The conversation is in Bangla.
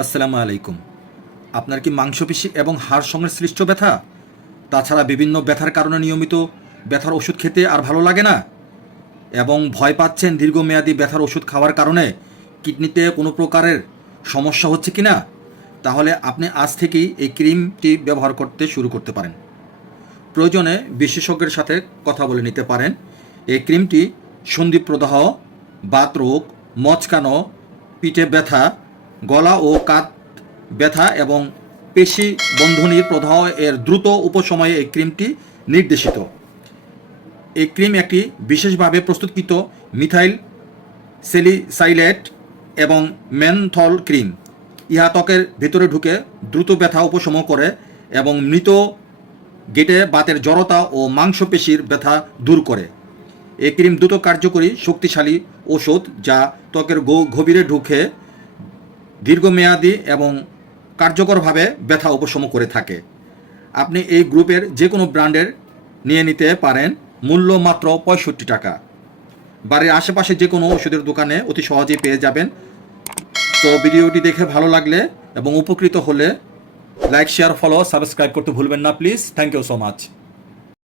আসসালামু আলাইকুম। আপনার কি মাংসপেশি এবং হাড় সংশ্লিষ্ট ব্যথা, তাছাড়া বিভিন্ন ব্যথার কারণে নিয়মিত ব্যথার ওষুধ খেতে আর ভালো লাগে না এবং ভয় পাচ্ছেন দীর্ঘমেয়াদী ব্যথার ওষুধ খাওয়ার কারণে কিডনিতে কোনো প্রকারের সমস্যা হচ্ছে কি না? তাহলে আপনি আজ থেকেই এই ক্রিমটি ব্যবহার করতে শুরু করতে পারেন। প্রয়োজনে বিশেষজ্ঞের সাথে কথা বলে নিতে পারেন। এই ক্রিমটি সন্ধিপ্রদাহ, বাতরোগ, মচকানো, পিঠে ব্যথা, গলা ও কাঁধ ব্যথা এবং পেশি বন্ধনীর প্রদাহ এর দ্রুত উপশময়ে এই ক্রিমটি নির্দেশিত। এই ক্রিম একটি বিশেষভাবে প্রস্তুতকৃত মিথাইল স্যালিসাইলেট এবং মেনথল ক্রিম। ইহা ত্বকের ভেতরে ঢুকে দ্রুত ব্যথা উপশম করে এবং মৃত গেটে বাতের জড়তা ও মাংসপেশির ব্যথা দূর করে। এই ক্রিম দ্রুত কার্যকরী শক্তিশালী ওষুধ যা ত্বকের গভীরে ঢুকে দীর্ঘমেয়াদী এবং কার্যকরভাবে ব্যথা উপশম করে থাকে। আপনি এই গ্রুপের যে কোনো ব্র্যান্ডের নিয়ে নিতে পারেন। মূল্য মাত্র ৬৫ টাকা। বাড়ির আশেপাশে যে কোনো ওষুধের দোকানে অতি সহজেই পেয়ে যাবেন। তো ভিডিওটি দেখে ভালো লাগলে এবং উপকৃত হলে লাইক, শেয়ার, ফলো, সাবস্ক্রাইব করতে ভুলবেন না please. Thank you so much.